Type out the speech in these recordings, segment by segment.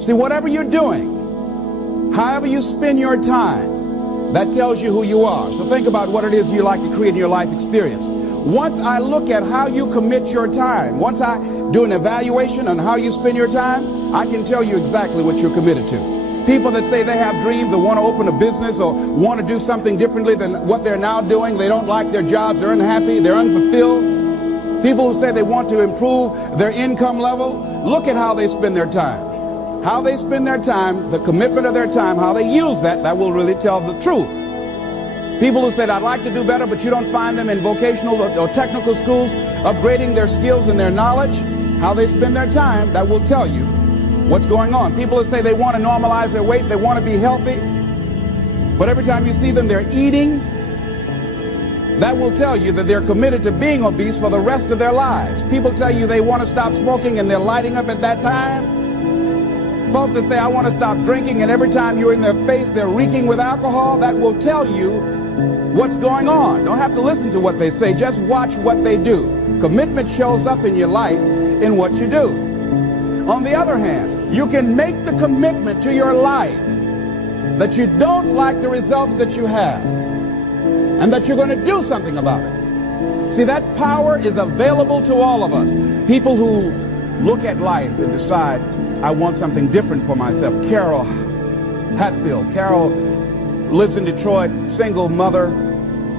See, whatever you're doing, however you spend your time, that tells you who you are. So think about what it is you like to create in your life experience. Once I look at how you commit your time, once I do an evaluation on how you spend your time, I can tell you exactly what you're committed to. People that say they have dreams or want to open a business or want to do something differently than what they're now doing, they don't like their jobs, they're unhappy, they're unfulfilled. People who say they want to improve their income level, look at how they spend their time. How they spend their time, the commitment of their time, how they use that will really tell the truth. People who said, I'd like to do better, but you don't find them in vocational or technical schools upgrading their skills and their knowledge, how they spend their time, that will tell you what's going on. People who say they want to normalize their weight, they want to be healthy, but every time you see them, they're eating, that will tell you that they're committed to being obese for the rest of their lives. People tell you they want to stop smoking and they're lighting up at that time. Folks that say, I want to stop drinking, and every time you're in their face, they're reeking with alcohol, that will tell you what's going on. Don't have to listen to what they say, just watch what they do. Commitment shows up in your life in what you do. On the other hand, you can make the commitment to your life that you don't like the results that you have and that you're going to do something about it. See, that power is available to all of us. People who look at life and decide, I want something different for myself. Carol Hatfield. Carol lives in Detroit, single mother,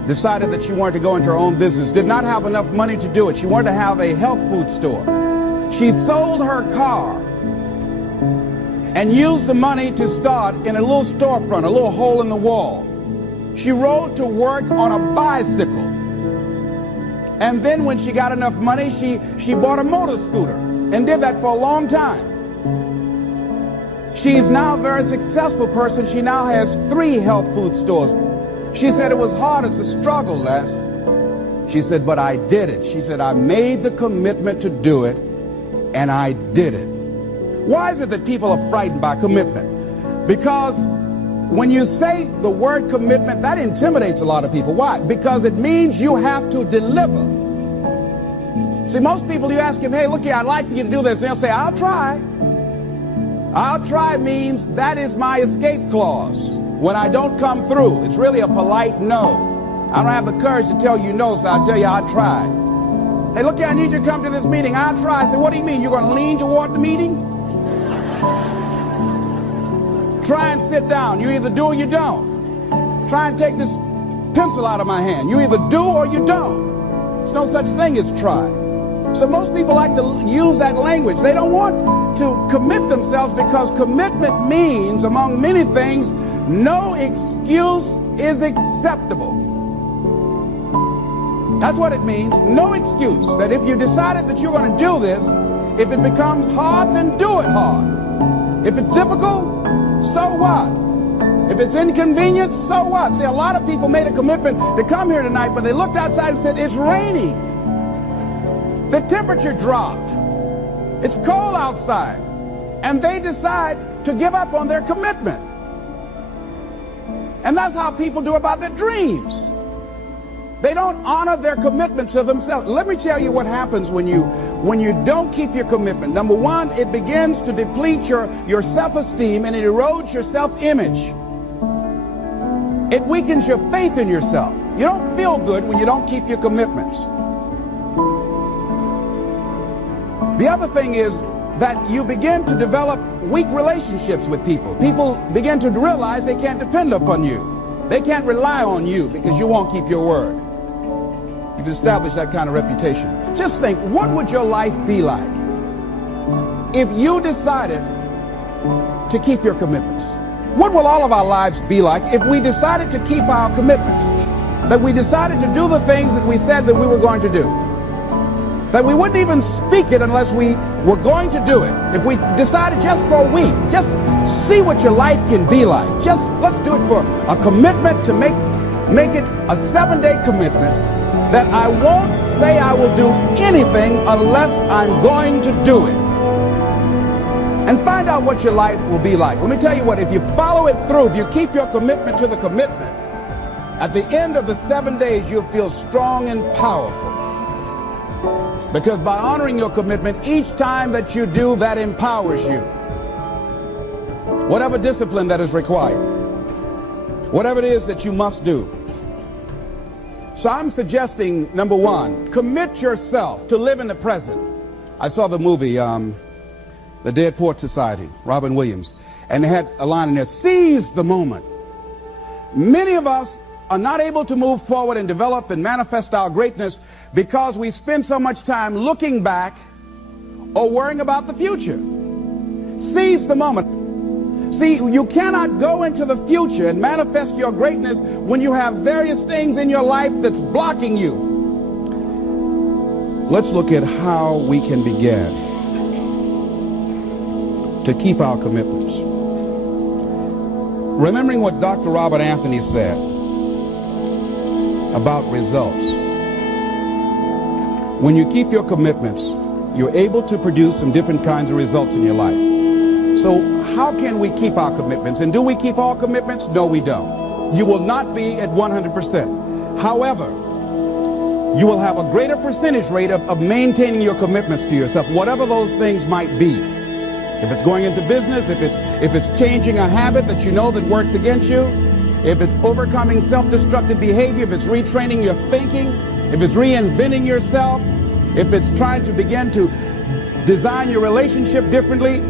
decided that she wanted to go into her own business, did not have enough money to do it. She wanted to have a health food store. She sold her car and used the money to start in a little storefront, a little hole in the wall. She rode to work on a bicycle. And then when she got enough money, she bought a motor scooter and did that for a long time. She's now a very successful person. She now has 3 health food stores. She said it was hard, it's a struggle, Les. She said, but I did it. She said, I made the commitment to do it, and I did it. Why is it that people are frightened by commitment? Because when you say the word commitment, that intimidates a lot of people. Why? Because it means you have to deliver. See, most people, you ask them, hey, look here, I'd like for you to do this, and they'll say, I'll try. I'll try means that is my escape clause when I don't come through. It's really a polite no. I don't have the courage to tell you no, so I'll tell you I'll try. Hey, look here, I need you to come to this meeting. I'll try. I said, what do you mean? You're going to lean toward the meeting? Try and sit down. You either do or you don't. Try and take this pencil out of my hand. You either do or you don't. There's no such thing as try. So most people like to use that language. They don't want to commit themselves because commitment means, among many things, no excuse is acceptable. That's what it means, no excuse. That if you decided that you're going to do this, if it becomes hard, then do it hard. If it's difficult, so what? If it's inconvenient, so what? See, a lot of people made a commitment to come here tonight, but they looked outside and said, it's raining. The temperature dropped. It's cold outside. And they decide to give up on their commitment. And that's how people do about their dreams. They don't honor their commitment to themselves. Let me tell you what happens when you don't keep your commitment. Number one, it begins to deplete your self-esteem and it erodes your self-image. It weakens your faith in yourself. You don't feel good when you don't keep your commitments. The other thing is that you begin to develop weak relationships with people. People begin to realize they can't depend upon you. They can't rely on you because you won't keep your word. You've established that kind of reputation. Just think, what would your life be like if you decided to keep your commitments? What will all of our lives be like if we decided to keep our commitments? That we decided to do the things that we said that we were going to do? That we wouldn't even speak it unless we were going to do it. If we decided just for a week, just see what your life can be like. Just let's do it for a commitment to make it a 7-day commitment that I won't say I will do anything unless I'm going to do it. And find out what your life will be like. Let me tell you what, if you follow it through, if you keep your commitment to the commitment, at the end of the 7 days, you'll feel strong and powerful. Because by honoring your commitment, each time that you do, that empowers you. whatever discipline that is required, whatever it is that you must do. So I'm suggesting, number one, commit yourself to live in the present. I saw the movie, The Dead Poet Society, Robin Williams, and they had a line in there, seize the moment. Many of us are not able to move forward and develop and manifest our greatness because we spend so much time looking back or worrying about the future. Seize the moment. See, you cannot go into the future and manifest your greatness when you have various things in your life that's blocking you. Let's look at how we can begin to keep our commitments. Remembering what Dr. Robert Anthony said about results. When you keep your commitments, you're able to produce some different kinds of results in your life. So how can we keep our commitments? And do we keep all commitments? No, we don't. You will not be at 100%. However, you will have a greater percentage rate of maintaining your commitments to yourself, whatever those things might be. If it's going into business, if it's changing a habit that you know that works against you, if it's overcoming self-destructive behavior, if it's retraining your thinking, if it's reinventing yourself, if it's trying to begin to design your relationship differently,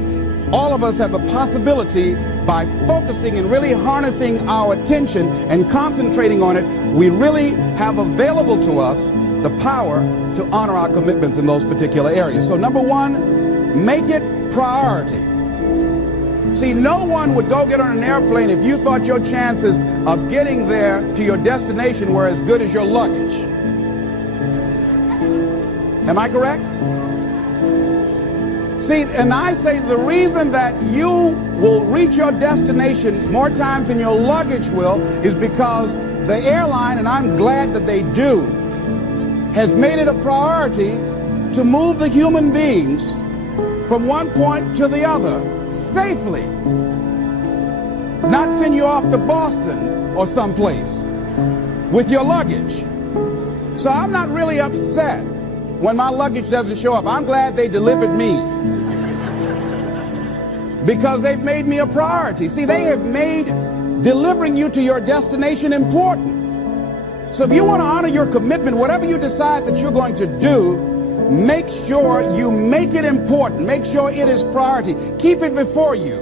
all of us have a possibility by focusing and really harnessing our attention and concentrating on it. We really have available to us the power to honor our commitments in those particular areas. So number one, make it priority. See, no one would go get on an airplane if you thought your chances of getting there to your destination were as good as your luggage. Am I correct? See, and I say the reason that you will reach your destination more times than your luggage will is because the airline, and I'm glad that they do, has made it a priority to move the human beings from one point to the other safely. Not send you off to Boston or someplace with your luggage. So I'm not really upset when my luggage doesn't show up. I'm glad they delivered me because they've made me a priority. See, they have made delivering you to your destination important. So if you want to honor your commitment, whatever you decide that you're going to do, make sure you make it important. Make sure it is priority. Keep it before you.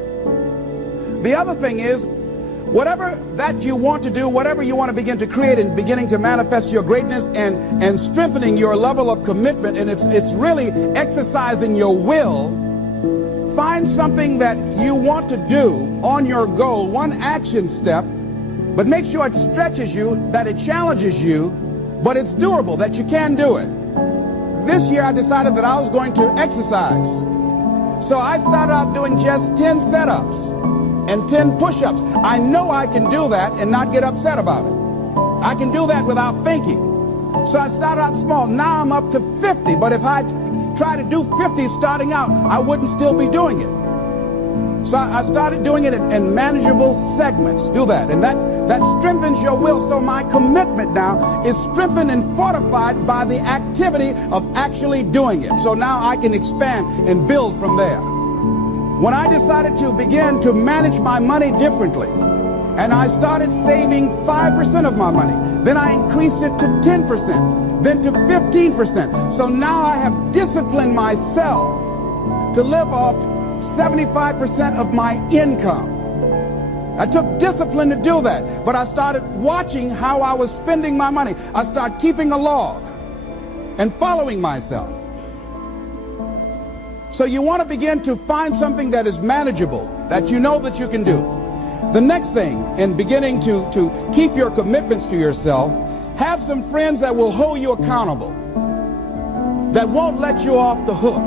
The other thing is, whatever that you want to do, whatever you want to begin to create and beginning to manifest your greatness and strengthening your level of commitment, and it's really exercising your will, find something that you want to do on your goal, one action step, but make sure it stretches you, that it challenges you, but it's doable, that you can do it. This year I decided that I was going to exercise. So I started out doing just 10 setups and 10 push-ups. I know I can do that and not get upset about it. I can do that without thinking. So I started out small. Now I'm up to 50. But if I try to do 50 starting out, I wouldn't still be doing it. So I started doing it in manageable segments. Do that. And that strengthens your will. So my commitment now is strengthened and fortified by the activity of actually doing it. So now I can expand and build from there. When I decided to begin to manage my money differently, and I started saving 5% of my money, then I increased it to 10%, then to 15%. So now I have disciplined myself to live off 75% of my income. I took discipline to do that, but I started watching how I was spending my money. I started keeping a log and following myself. So you want to begin to find something that is manageable, that you know that you can do. The next thing, in beginning to keep your commitments to yourself, have some friends that will hold you accountable, that won't let you off the hook,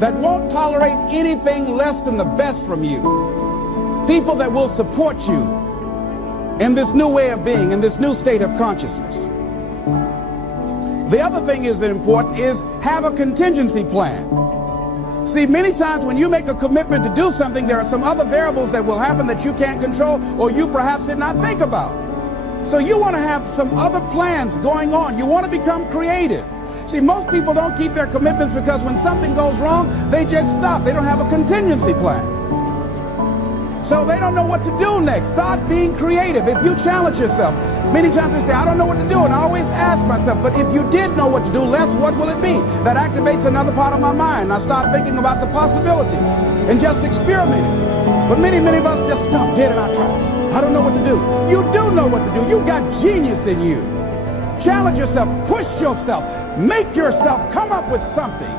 that won't tolerate anything less than the best from you. People that will support you in this new way of being, in this new state of consciousness. The other thing is important is have a contingency plan. See, many times when you make a commitment to do something, there are some other variables that will happen that you can't control or you perhaps did not think about. So you want to have some other plans going on. You want to become creative. See, most people don't keep their commitments because when something goes wrong, they just stop. They don't have a contingency plan. So they don't know what to do next. Start being creative. If you challenge yourself, many times we say, I don't know what to do. And I always ask myself, but if you did know what to do, Les, what will it be? That activates another part of my mind. I start thinking about the possibilities and just experimenting. But many of us just stop dead in our tracks. I don't know what to do. You do know what to do. You've got genius in you. Challenge yourself. Push yourself. Make yourself come up with something.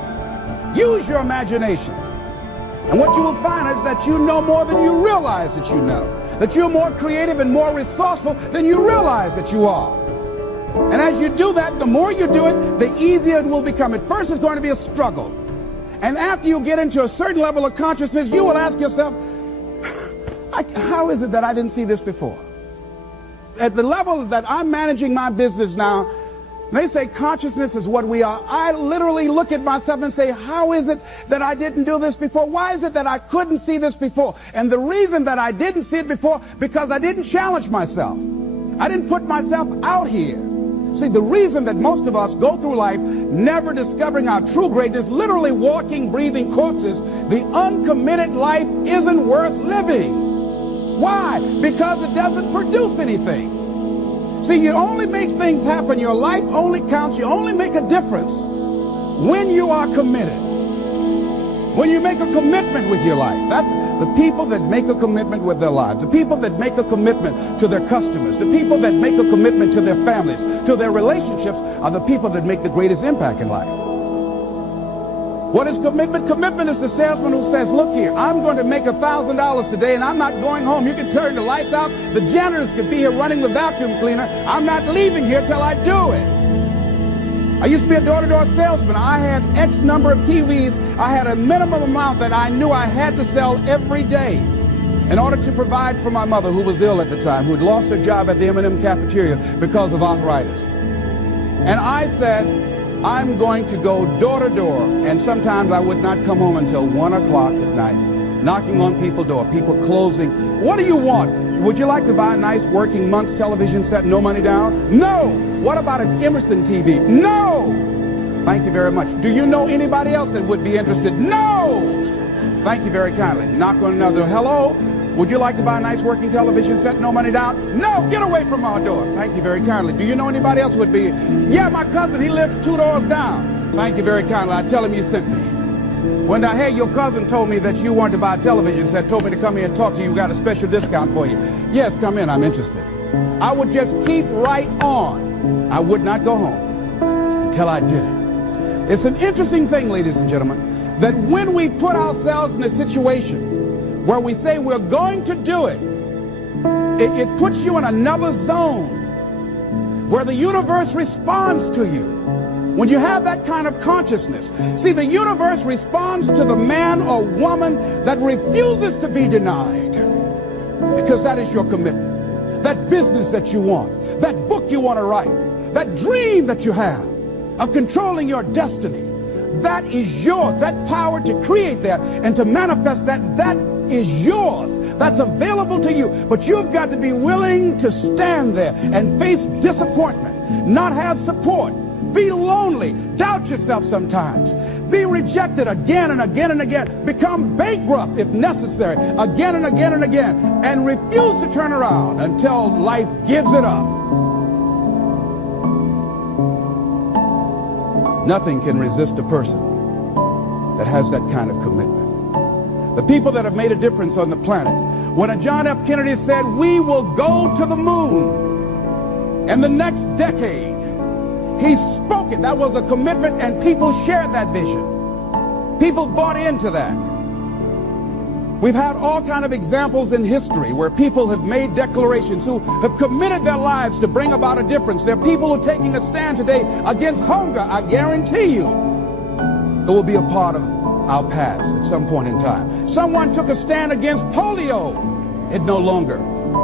Use your imagination. And what you will find is that you know more than you realize that you know. That you're more creative and more resourceful than you realize that you are. And as you do that, the more you do it, the easier it will become. At first, it's going to be a struggle. And after you get into a certain level of consciousness, you will ask yourself, how is it that I didn't see this before? At the level that I'm managing my business now, they say consciousness is what we are. I literally look at myself and say, how is it that I didn't do this before? Why is it that I couldn't see this before? And the reason that I didn't see it before, because I didn't challenge myself. I didn't put myself out here. See, the reason that most of us go through life never discovering our true greatness, literally walking, breathing corpses, the uncommitted life isn't worth living. Why? Because it doesn't produce anything. See, you only make things happen. Your life only counts. You only make a difference when you are committed. When you make a commitment with your life. That's the people that make a commitment with their lives. The people that make a commitment to their customers. The people that make a commitment to their families, to their relationships, are the people that make the greatest impact in life. What is commitment? Commitment is the salesman who says, look here, I'm going to make $1,000 today and I'm not going home. You can turn the lights out. The janitors could be here running the vacuum cleaner. I'm not leaving here till I do it. I used to be a door-to-door salesman. I had X number of TVs. I had a minimum amount that I knew I had to sell every day in order to provide for my mother, who was ill at the time, who had lost her job at the M&M cafeteria because of arthritis. And I said, I'm going to go door to door, and sometimes I would not come home until 1 o'clock at night, knocking on people's door, people closing. What do you want? Would you like to buy a nice working month's television set, no money down? No! What about an Emerson TV? No! Thank you very much. Do you know anybody else that would be interested? No! Thank you very kindly. Knock on another. Hello? Would you like to buy a nice working television set, no money down? No, get away from our door. Thank you very kindly. Do you know anybody else would be? Yeah, my cousin, he lives 2 doors down. Thank you very kindly. I tell him you sent me. When I heard your cousin told me that you wanted to buy a television set, told me to come here and talk to you, we got a special discount for you. Yes, come in, I'm interested. I would just keep right on. I would not go home until I did it. It's an interesting thing, ladies and gentlemen, that when we put ourselves in a situation where we say we're going to do it, it puts you in another zone where the universe responds to you. When you have that kind of consciousness, see, the universe responds to the man or woman that refuses to be denied, because that is your commitment. That business that you want, that book you want to write, that dream that you have of controlling your destiny, that is yours. That power to create that and to manifest that, that is yours. That's available to you. But you've got to be willing to stand there and face disappointment, not have support, be lonely, doubt yourself sometimes, be rejected again and again and again, become bankrupt if necessary, again and again and again, and refuse to turn around until life gives it up. Nothing can resist a person that has that kind of commitment. The people that have made a difference on the planet. When John F. Kennedy said, we will go to the moon in the next decade, he spoke it. That was a commitment, and people shared that vision. People bought into that. We've had all kind of examples in history where people have made declarations, who have committed their lives to bring about a difference. There are people who are taking a stand today against hunger. I guarantee you it will be a part of our past at some point in time. Someone took a stand against polio. It no longer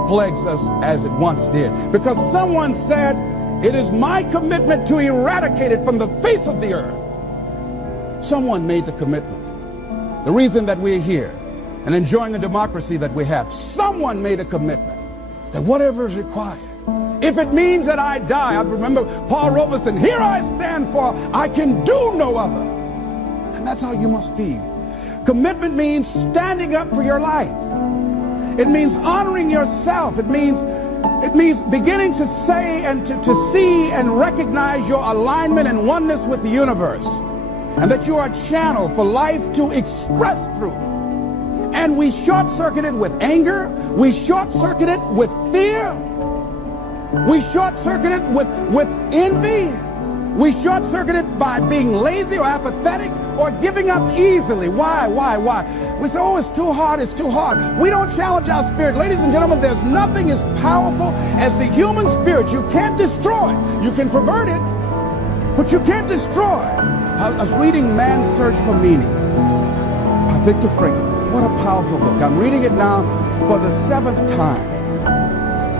plagues us as it once did, because someone said, it is my commitment to eradicate it from the face of the earth. Someone made the commitment. The reason that we're here and enjoying the democracy that we have, someone made a commitment that whatever is required, if it means that I die. I remember Paul Robeson, here I stand, for I can do no other. And that's how you must be. Commitment means standing up for your life. It means honoring yourself. It means beginning to say and to see and recognize your alignment and oneness with the universe, and that you are a channel for life to express through. And we short-circuit it with anger. We short-circuit it with fear. We short-circuit it with envy. We short-circuit it by being lazy or apathetic or giving up easily. Why? We say, oh, it's too hard, it's too hard. We don't challenge our spirit. Ladies and gentlemen, there's nothing as powerful as the human spirit. You can't destroy it. You can pervert it, but you can't destroy it. I was reading Man's Search for Meaning by Viktor Frankl. What a powerful book. I'm reading it now for the 7th time.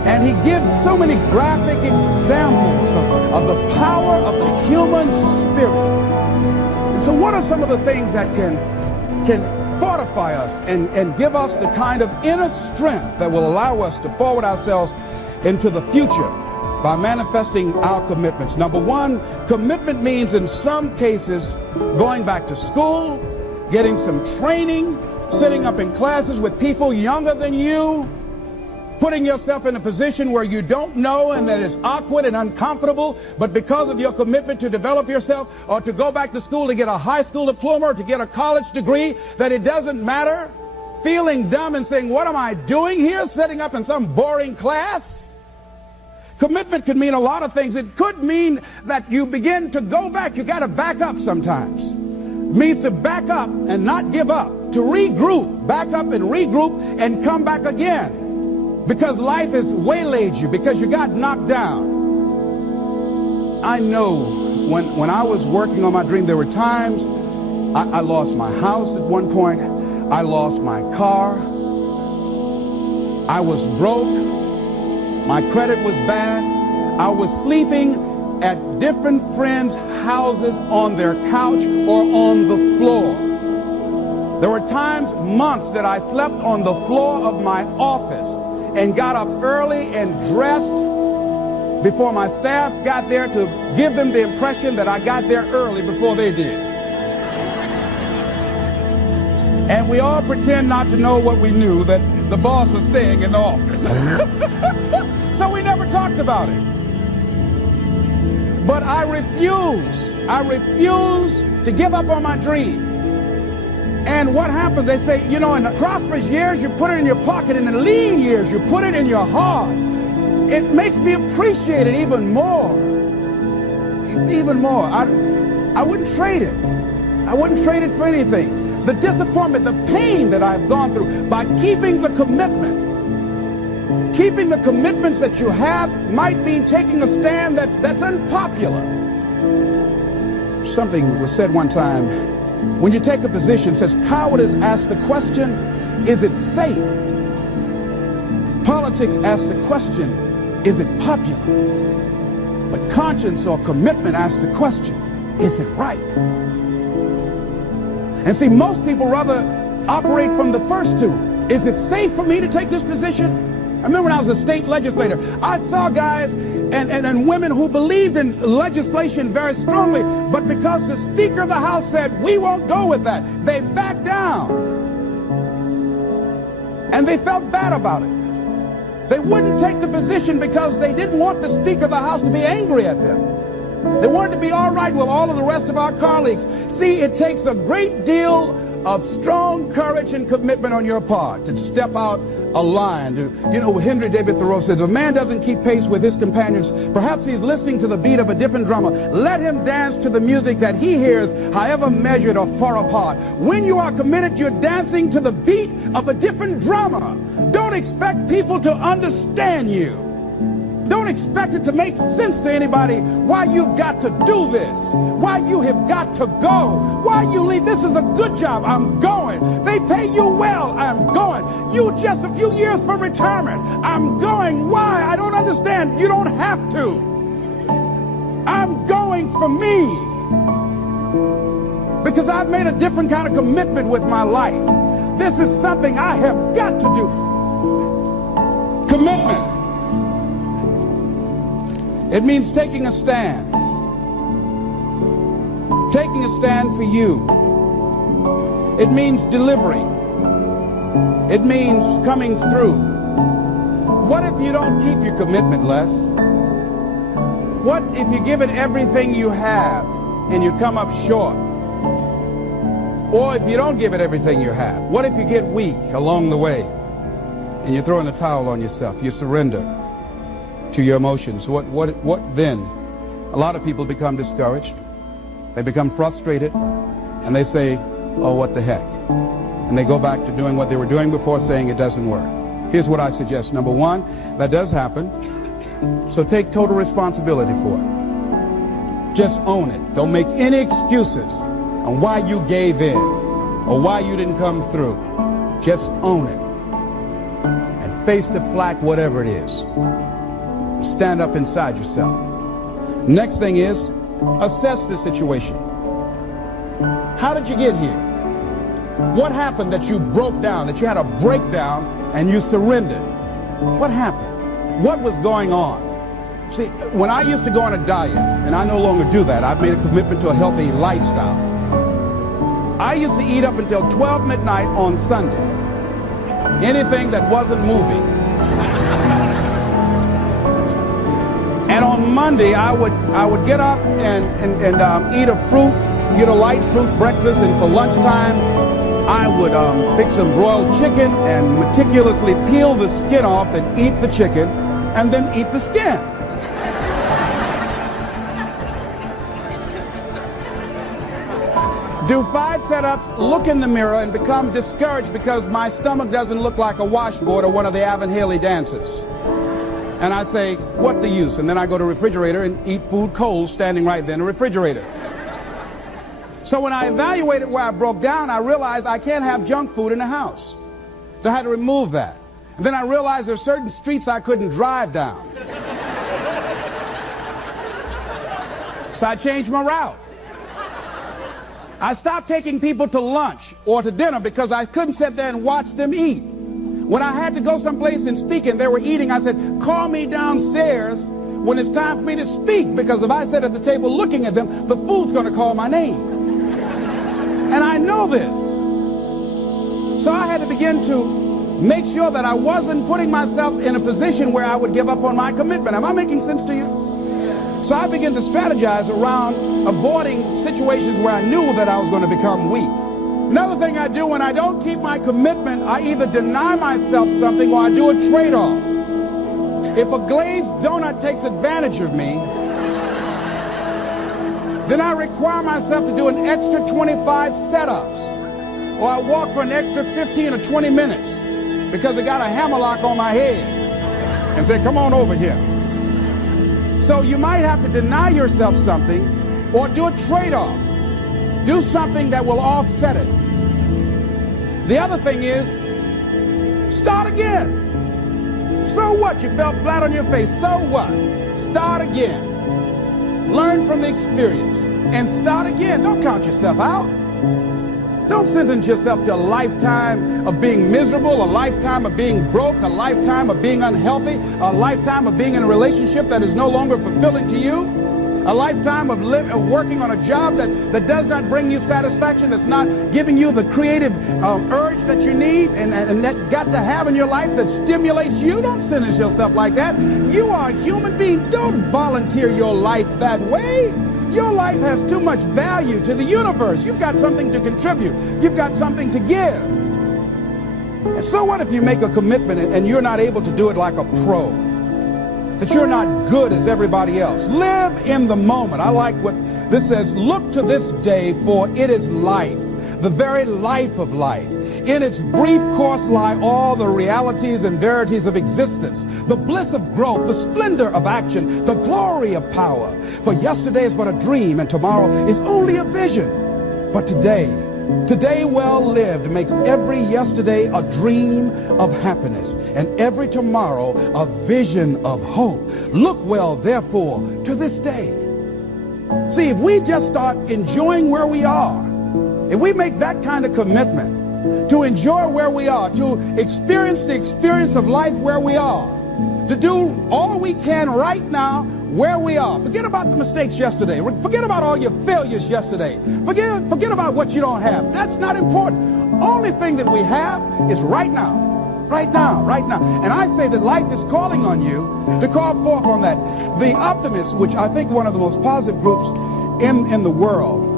And he gives so many graphic examples of the power of the human spirit. And so what are some of the things that can fortify us and give us the kind of inner strength that will allow us to forward ourselves into the future by manifesting our commitments? Number one, commitment means in some cases going back to school, getting some training, sitting up in classes with people younger than you, putting yourself in a position where you don't know and that is awkward and uncomfortable, but because of your commitment to develop yourself, or to go back to school to get a high school diploma or to get a college degree, that it doesn't matter, feeling dumb and saying, what am I doing here, sitting up in some boring class? Commitment could mean a lot of things. It could mean that you begin to go back. You got to back up sometimes. It means to back up and not give up, to regroup, back up and regroup and come back again. Because life has waylaid you, because you got knocked down. I know when I was working on my dream, there were times I lost my house at one point. I lost my car. I was broke. My credit was bad. I was sleeping at different friends' houses on their couch or on the floor. There were times, months, that I slept on the floor of my office and got up early and dressed before my staff got there to give them the impression that I got there early before they did. And we all pretend not to know what we knew, that the boss was staying in the office. So we never talked about it. But I refuse to give up on my dream. And what happens? They say, you know, in the prosperous years, you put it in your pocket. In the lean years, you put it in your heart. It makes me appreciate it even more. Even more. I wouldn't trade it. I wouldn't trade it for anything. The disappointment, the pain that I've gone through by keeping the commitment. Keeping the commitments that you have might mean taking a stand that's unpopular. Something was said one time. When you take a position, it says, cowardice asks the question, is it safe? Politics asks the question, is it popular? But conscience or commitment asks the question, is it right? And see, most people rather operate from the first two. Is it safe for me to take this position? I remember when I was a state legislator, I saw guys and women who believed in legislation very strongly, but because the Speaker of the House said, we won't go with that, they backed down. And they felt bad about it. They wouldn't take the position because they didn't want the Speaker of the House to be angry at them. They wanted to be all right with all of the rest of our colleagues. See, it takes a great deal of strong courage and commitment on your part to step out a line. Henry David Thoreau says, if a man doesn't keep pace with his companions, perhaps he's listening to the beat of a different drummer. Let him dance to the music that he hears, however measured or far apart. When you are committed, you're dancing to the beat of a different drummer. Don't expect people to understand you. Don't expect it to make sense to anybody why you've got to do this, why you have got to go, why you leave. This is a good job. I'm going. They pay you well. I'm going. You just a few years from retirement. I'm going. Why? I don't understand. You don't have to. I'm going for me because I've made a different kind of commitment with my life. This is something I have got to do. Commitment. It means taking a stand. Taking a stand for you. It means delivering. It means coming through. What if you don't keep your commitment, Les? What if you give it everything you have and you come up short? Or if you don't give it everything you have, what if you get weak along the way and you throw in the towel on yourself? You surrender to your emotions. What then? A lot of people become discouraged. They become frustrated and they say, oh, what the heck? And they go back to doing what they were doing before, saying it doesn't work. Here's what I suggest. Number one, that does happen. So take total responsibility for it. Just own it. Don't make any excuses on why you gave in or why you didn't come through. Just own it and face the flak, whatever it is. Stand up inside yourself. Next thing is, assess the situation. How did you get here? What happened that you broke down, that you had a breakdown and you surrendered? What happened? What was going on? See, when I used to go on a diet, and I no longer do that, I've made a commitment to a healthy lifestyle. I used to eat up until 12 midnight on Sunday. Anything that wasn't moving. And on Monday, I would get up and eat a fruit, get a light fruit breakfast, and for lunchtime, I would fix some broiled chicken and meticulously peel the skin off and eat the chicken, and then eat the skin. Do 5 setups, look in the mirror, and become discouraged because my stomach doesn't look like a washboard or one of the Avon Haley dances. And I say, what the use? And then I go to the refrigerator and eat food cold, standing right there in the refrigerator. So when I evaluated where I broke down, I realized I can't have junk food in the house. So I had to remove that. And then I realized there are certain streets I couldn't drive down. So I changed my route. I stopped taking people to lunch or to dinner because I couldn't sit there and watch them eat. When I had to go someplace and speak and they were eating, I said, call me downstairs when it's time for me to speak, because if I sit at the table looking at them, the food's going to call my name. And I know this. So I had to begin to make sure that I wasn't putting myself in a position where I would give up on my commitment. Am I making sense to you? So I began to strategize around avoiding situations where I knew that I was going to become weak. Another thing I do when I don't keep my commitment, I either deny myself something or I do a trade-off. If a glazed donut takes advantage of me, then I require myself to do an extra 25 setups, or I walk for an extra 15 or 20 minutes because I got a hammerlock on my head and say, come on over here. So you might have to deny yourself something or do a trade-off. Do something that will offset it. The other thing is, start again. So what? You fell flat on your face. So what? Start again. Learn from the experience and start again. Don't count yourself out. Don't sentence yourself to a lifetime of being miserable, a lifetime of being broke, a lifetime of being unhealthy, a lifetime of being in a relationship that is no longer fulfilling to you, a lifetime of working on a job that does not bring you satisfaction, that's not giving you the creative urge that you need and that got to have in your life that stimulates you. Don't sentence yourself like that. You are a human being. Don't volunteer your life that way. Your life has too much value to the universe. You've got something to contribute. You've got something to give. And so what if you make a commitment and you're not able to do it like a pro? That you're not good as everybody else. Live in the moment. I like what this says. Look to this day, for it is life, the very life of life. In its brief course lie all the realities and verities of existence, the bliss of growth, the splendor of action, the glory of power. For yesterday is but a dream, and tomorrow is only a vision. But today well lived makes every yesterday a dream of happiness, and every tomorrow a vision of hope. Look well, therefore, to this day. See, if we just start enjoying where we are, if we make that kind of commitment, to enjoy where we are, to experience the experience of life where we are, to do all we can right now where we are. Forget about the mistakes yesterday. Forget about all your failures yesterday. Forget about what you don't have. That's not important. Only thing that we have is right now. Right now, right now. And I say that life is calling on you to call forth on that. The optimists, which I think one of the most positive groups in the world,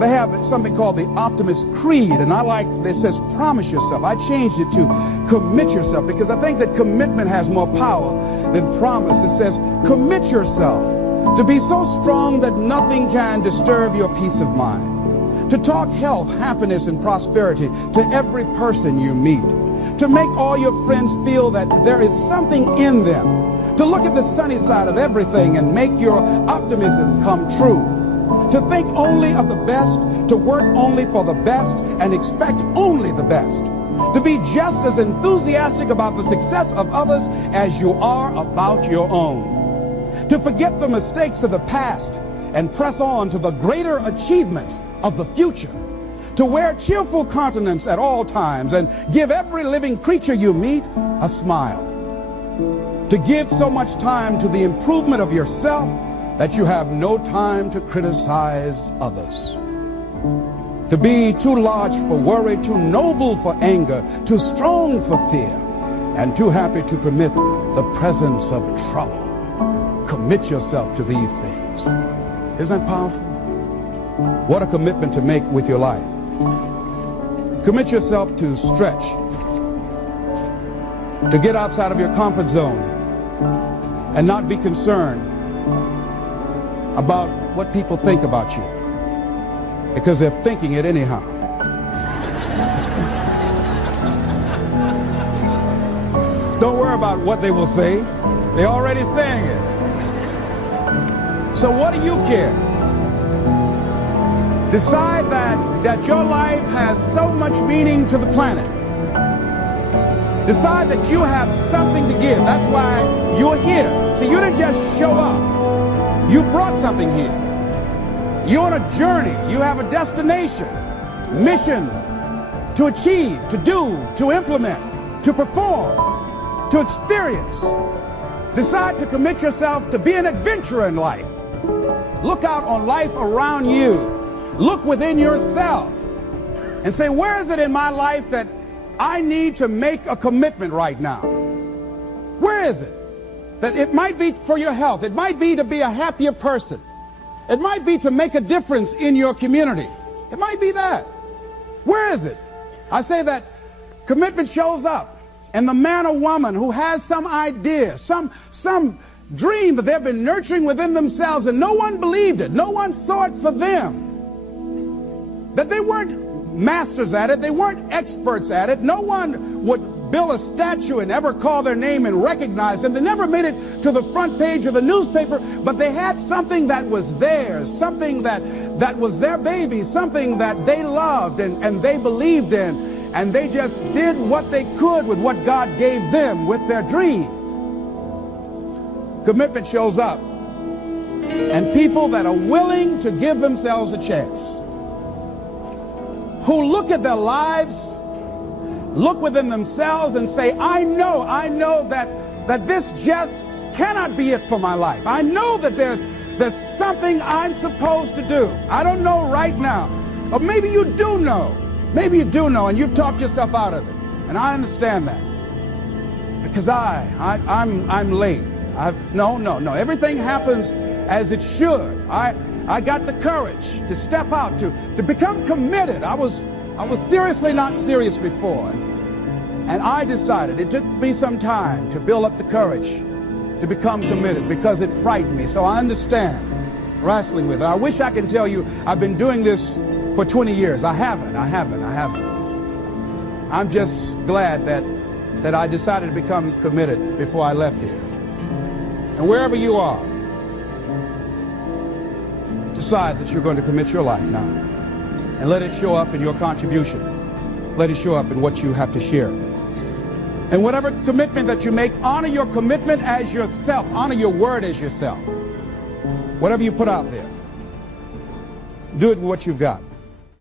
they have something called the Optimist Creed, and I like, it says promise yourself. I changed it to commit yourself, because I think that commitment has more power than promise. It says commit yourself to be so strong that nothing can disturb your peace of mind, to talk health, happiness, and prosperity to every person you meet, to make all your friends feel that there is something in them, to look at the sunny side of everything and make your optimism come true, to think only of the best, to work only for the best, and expect only the best, to be just as enthusiastic about the success of others as you are about your own, to forget the mistakes of the past and press on to the greater achievements of the future, to wear cheerful countenance at all times and give every living creature you meet a smile, to give so much time to the improvement of yourself that you have no time to criticize others, to be too large for worry, too noble for anger, too strong for fear, and too happy to permit the presence of trouble. Commit yourself to these things. Isn't that powerful? What a commitment to make with your life. Commit yourself to stretch, to get outside of your comfort zone and not be concerned about what people think about you, because they're thinking it anyhow. Don't worry about what they will say. They're already saying it. So what do you care? Decide that your life has so much meaning to the planet. Decide that you have something to give. That's why you're here. So you didn't just show up. You brought something here. You're on a journey. You have a destination, mission to achieve, to do, to implement, to perform, to experience. Decide to commit yourself to be an adventurer in life. Look out on life around you. Look within yourself and say, where is it in my life that I need to make a commitment right now? Where is it? That it might be for your health. It might be to be a happier person. It might be to make a difference in your community. It might be that. Where is it? I say that commitment shows up, and the man or woman who has some idea, some dream that they've been nurturing within themselves, and no one believed it, no one saw it for them, that they weren't masters at it, they weren't experts at it, no one would build a statue and ever call their name and recognize them. They never made it to the front page of the newspaper, but they had something that was theirs, something that was their baby, something that they loved and they believed in, and they just did what they could with what God gave them with their dream. Commitment shows up, and people that are willing to give themselves a chance, who look at their lives, look within themselves and say, I know that this just cannot be it for my life. I know that there's something I'm supposed to do. I don't know right now. Or maybe you do know. Maybe you do know, and you've talked yourself out of it. And I understand that. Because I'm late. No. Everything happens as it should. I got the courage to step out, to become committed. I was seriously not serious before. And I decided, it took me some time to build up the courage to become committed, because it frightened me. So I understand wrestling with it. I wish I could tell you I've been doing this for 20 years. I haven't. I'm just glad that I decided to become committed before I left here. And wherever you are, decide that you're going to commit your life now. And let it show up in your contribution. Let it show up in what you have to share. And whatever commitment that you make, honor your commitment as yourself. Honor your word as yourself. Whatever you put out there, do it with what you've got.